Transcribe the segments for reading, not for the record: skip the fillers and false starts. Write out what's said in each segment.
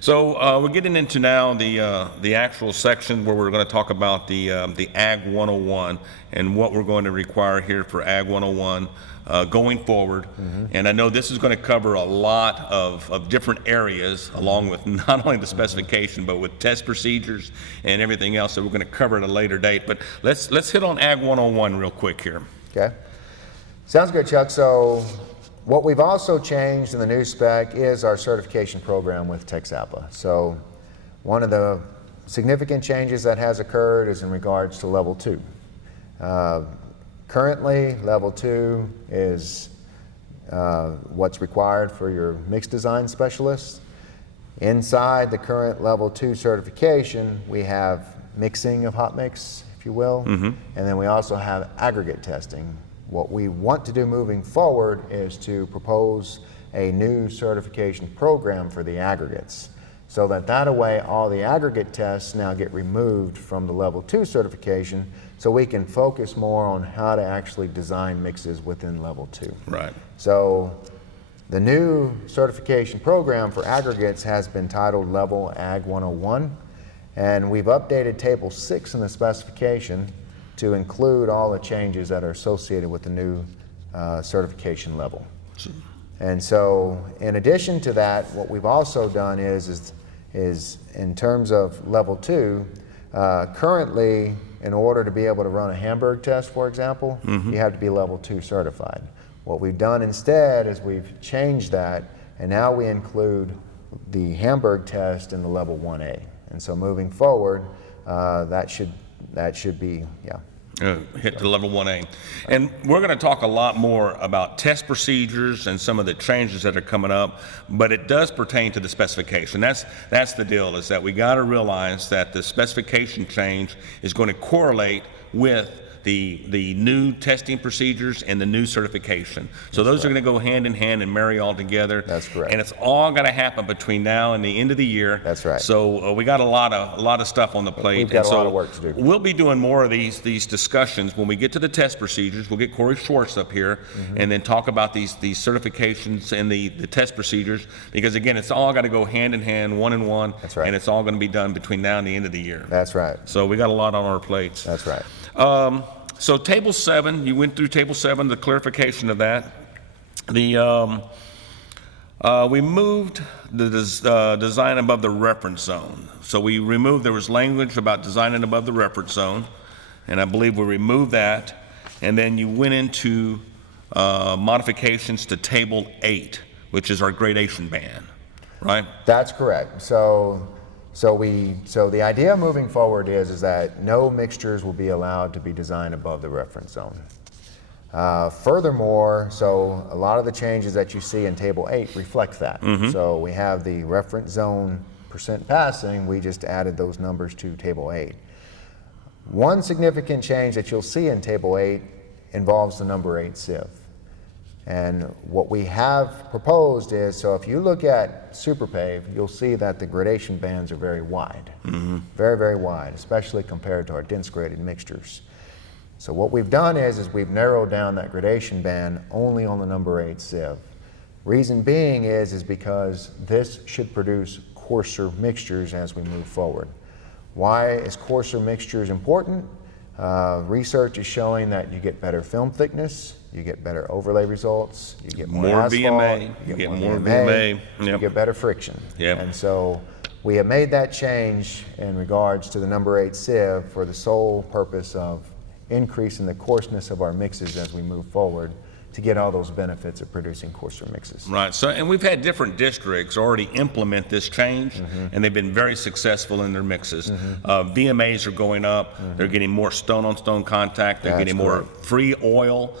So we're getting into now the actual section where we're going to talk about the Ag 101 and what we're going to require here for Ag 101 going forward. And I know this is going to cover a lot of different areas, along with not only the specification, but with test procedures and everything else that we're going to cover at a later date. But let's hit on Ag 101 real quick here. Okay. Sounds good, Chuck. So what we've also changed in the new spec is our certification program with TXAPA. So one of the significant changes that has occurred is in regards to level 2. Currently, level 2 is what's required for your mix design specialist. Inside the current level 2 certification, we have mixing of hot mix, if you will, and then we also have aggregate testing. What we want to do moving forward is to propose a new certification program for the aggregates, so that way all the aggregate tests now get removed from the level 2 certification, so we can focus more on how to actually design mixes within level 2. Right. So the new certification program for aggregates has been titled Level Ag 101, and we've updated Table 6 in the specification to include all the changes that are associated with the new certification level. And so in addition to that, what we've also done is in terms of level 2, currently in order to be able to run a Hamburg test, for example, you have to be level 2 certified. What we've done instead is we've changed that, and now we include the Hamburg test in the level 1A. And so moving forward, that should be, hit to level 1A. And we're going to talk a lot more about test procedures and some of the changes that are coming up, but it does pertain to the specification. That's the deal, is that we got to realize that the specification change is going to correlate with the new testing procedures and the new certification. So those are going to go hand in hand and marry all together. That's correct. And it's all going to happen between now and the end of the year. That's right. So we got a lot of stuff on the plate. We've got a lot of work to do. We'll be doing more of these discussions when we get to the test procedures. We'll get Corey Schwartz up here and then talk about these certifications and the test procedures, because again, it's all got to go hand in hand, one in one. That's right. And it's all going to be done between now and the end of the year. That's right. So we got a lot on our plates. That's right. So Table 7, you went through Table 7, the clarification of that. We moved the design above the reference zone. So we removed, there was language about designing above the reference zone, and I believe we removed that. And then you went into modifications to Table 8, which is our gradation band, right? That's correct. So the idea moving forward is that no mixtures will be allowed to be designed above the reference zone. Furthermore, so a lot of the changes that you see in Table 8 reflect that. So we have the reference zone percent passing, we just added those numbers to Table 8. One significant change that you'll see in Table 8 involves the number 8 sieve. And what we have proposed is, so if you look at SuperPave, you'll see that the gradation bands are very wide, very, very wide, especially compared to our dense graded mixtures. So what we've done is we've narrowed down that gradation band only on the number 8 sieve. Reason being is because this should produce coarser mixtures as we move forward. Why is coarser mixtures important? Research is showing that you get better film thickness, you get better overlay results, you get more asphalt, VMA, you get more VMA, you get better friction. Yep. And so we have made that change in regards to the number 8 sieve for the sole purpose of increasing the coarseness of our mixes as we move forward, to get all those benefits of producing coarser mixes. Right. So, and we've had different districts already implement this change, and they've been very successful in their mixes. VMAs are going up. They're getting more stone-on-stone contact. They're getting more free oil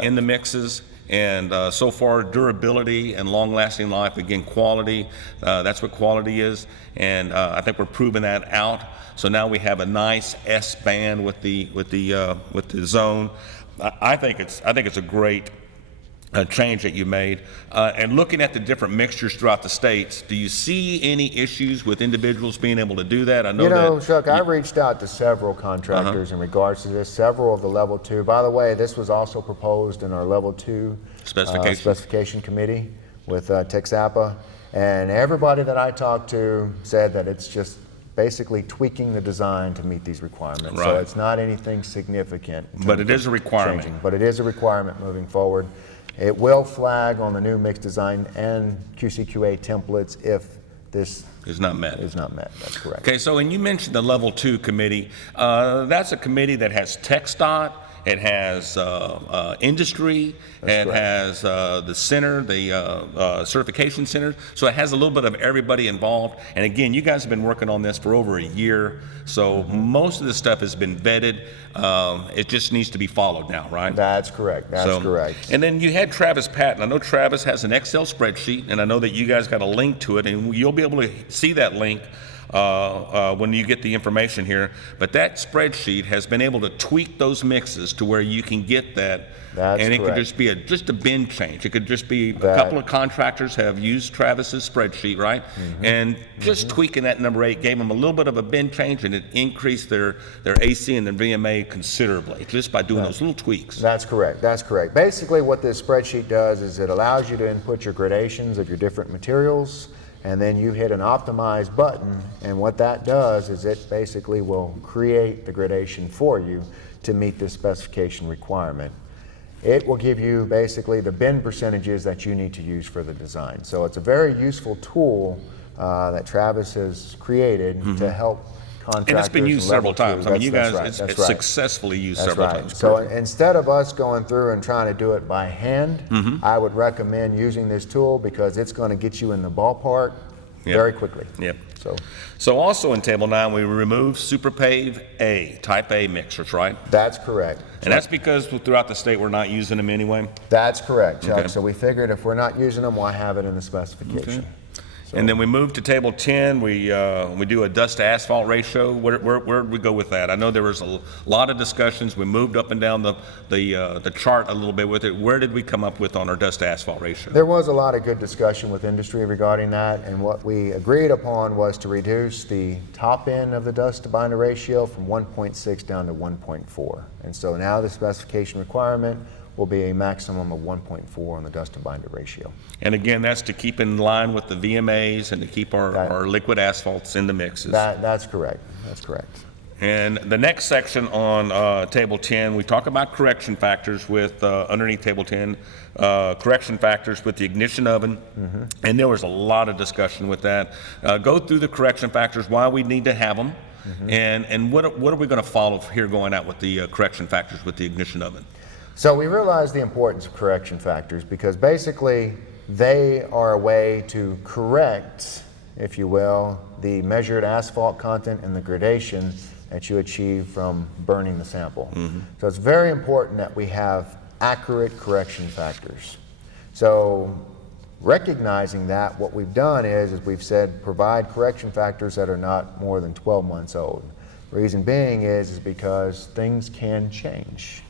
in the mixes. And so far, durability and long-lasting life, again, quality, that's what quality is. And I think we're proving that out. So now we have a nice S band with the zone. I think it's a great change that you made. And looking at the different mixtures throughout the states, do you see any issues with individuals being able to do that? I know Chuck, I've reached out to several contractors in regards to this, several of the level 2. By the way, this was also proposed in our level 2 specification committee, with TXAPA, and everybody that I talked to said that it's just basically tweaking the design to meet these requirements. So Right. it's not anything significant. in But terms it is of a requirement. changing, but it is a requirement moving forward. It will flag on the new mix design and QCQA templates if this Is not met. is not met. That's correct. Okay, so when you mentioned the Level 2 committee, that's a committee that has TxDOT, it has industry, it correct. has the center, the certification center, so it has a little bit of everybody involved. And again, you guys have been working on this for over a year, so most of this stuff has been vetted. It just needs to be followed now, right? That's correct. That's correct. And then you had Travis Patton. I know Travis has an Excel spreadsheet, and I know that you guys got a link to it, and you'll be able to see that link when you get the information here. But that spreadsheet has been able to tweak those mixes to where you can get that. That's and it correct. could just be a bin change. It could just be a That- couple of contractors have used Travis's spreadsheet, right? And just tweaking that number 8 gave them a little bit of a bin change, and it increased their AC and their VMA considerably just by doing those little tweaks. That's correct. That's correct. Basically, what this spreadsheet does is it allows you to input your gradations of your different materials, and then you hit an optimize button, and what that does is it basically will create the gradation for you to meet this specification requirement. It will give you basically the bin percentages that you need to use for the design. So it's a very useful tool that Travis has created to help contractors. And it's been used several level times. two. I mean, you That's guys, right. it's That's right. successfully used That's several right. times. So Perfect. instead of us going through and trying to do it by hand, I would recommend using this tool because it's going to get you in the ballpark Yep. very quickly. Yep. So Also in Table 9, we removed Superpave A, Type A mixers, right? that's correct. And that's because throughout the state, we're not using them anyway. That's correct, Chuck. Okay. So we figured if we're not using them, why have it in the specification? And then we moved to Table 10, we do a dust to asphalt ratio. Where'd we go with that? I know there was a lot of discussions. We moved up and down the chart a little bit with it. Where did we come up with on our dust to asphalt ratio? There was a lot of good discussion with industry regarding that, and what we agreed upon was to reduce the top end of the dust to binder ratio from 1.6 down to 1.4. And so now the specification requirement will be a maximum of 1.4 on the dust to binder ratio. And again, that's to keep in line with the VMAs and to keep our liquid asphalts in the mixes. That's correct. That's correct. And the next section on Table 10, we talk about correction factors with, underneath Table 10, correction factors with the ignition oven. And there was a lot of discussion with that. Go through the correction factors, why we need to have them, and what are we going to follow here going out with the correction factors with the ignition oven? So we realize the importance of correction factors because basically they are a way to correct, if you will, the measured asphalt content and the gradation that you achieve from burning the sample. So it's very important that we have accurate correction factors. So recognizing that, what we've done is we've said provide correction factors that are not more than 12 months old. Reason being is because things can change.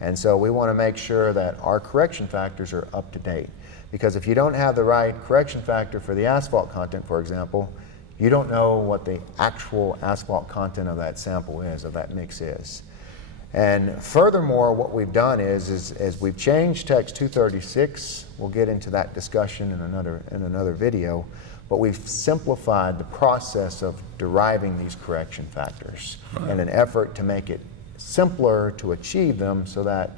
And so we want to make sure that our correction factors are up to date. Because if you don't have the right correction factor for the asphalt content, for example, you don't know what the actual asphalt content of that sample is, of that mix is. And furthermore, what we've done is we've changed Text 236. We'll get into that discussion in another video. But we've simplified the process of deriving these correction factors in an effort to make it simpler to achieve them so that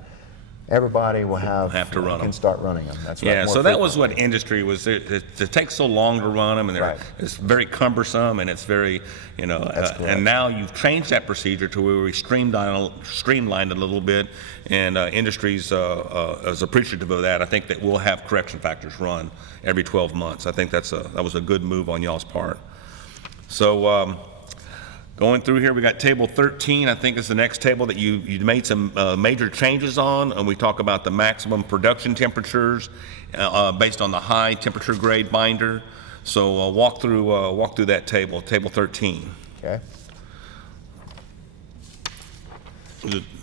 everybody will can start running them. That's right. Yeah, so that was what industry was. It takes so long to run them, and Right. it's very cumbersome, and it's very, and now you've changed that procedure to where we streamlined it a little bit, and industries is appreciative of that. I think that we'll have correction factors run every 12 months. I think that was a good move on y'all's part. So, going through here, we got Table 13, I think is the next table that you made some major changes on, and we talk about the maximum production temperatures based on the high temperature grade binder. So walk through that table, Table 13. Okay.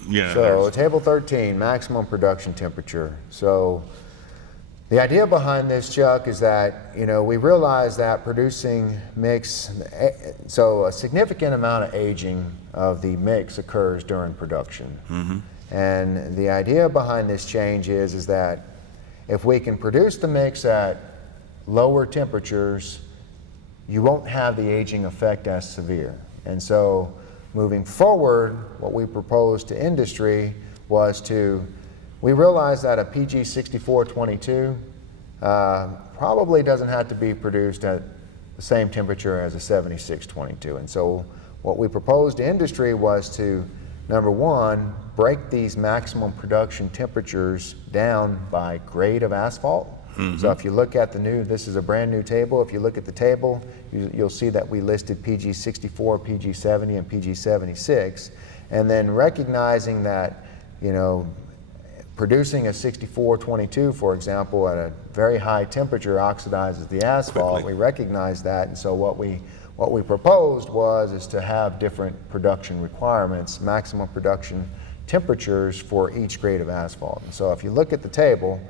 Yeah. So Table 13, maximum production temperature. So the idea behind this, Chuck, is that, we realize that producing mix, so a significant amount of aging of the mix occurs during production. And the idea behind this change is that if we can produce the mix at lower temperatures, you won't have the aging effect as severe. And so moving forward, what we proposed to industry was we realized that a PG 6422 probably doesn't have to be produced at the same temperature as a 7622. And so what we proposed to industry was to, number one, break these maximum production temperatures down by grade of asphalt. So if you look at this is a brand new table. If you look at the table, you'll see that we listed PG 64, PG 70, and PG 76. And then recognizing that, producing a 6422, for example, at a very high temperature oxidizes the asphalt. Quickly. We recognize that, and so what we proposed is to have different production requirements, maximum production temperatures for each grade of asphalt. And so if you look at the table,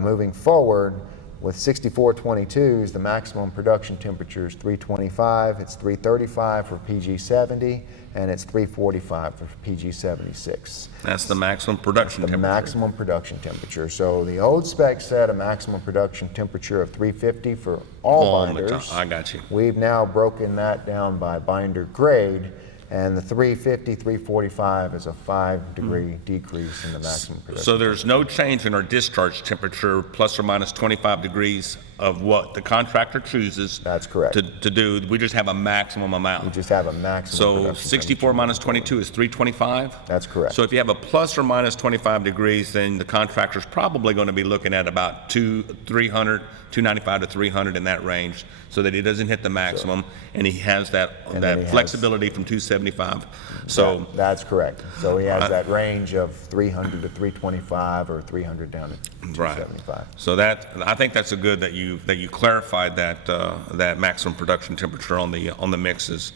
moving forward with 6422s, the maximum production temperature is 325, it's 335 for PG 70, and it's 345 for PG 76. That's the maximum production The temperature. maximum production temperature. So the old spec said a maximum production temperature of 350 for all binders. I got you. We've now broken that down by binder grade, and the 350, 345 is a 5-degree decrease in the maximum production. So there's no change in our discharge temperature, plus or minus 25 degrees of what the contractor chooses. That's correct. To do. We just have a maximum amount. We just have a maximum So production 64 minus 22 is 325? That's correct. So if you have a plus or minus 25 degrees, then the contractor's probably going to be looking at about 295 to 300 in that range, so that he doesn't hit the maximum, and he has that flexibility from 275. So That's correct. So he has that range of 300 to 325 or 300 down to 275. Right. So I think that's a good that you clarified that that maximum production temperature on the mixes.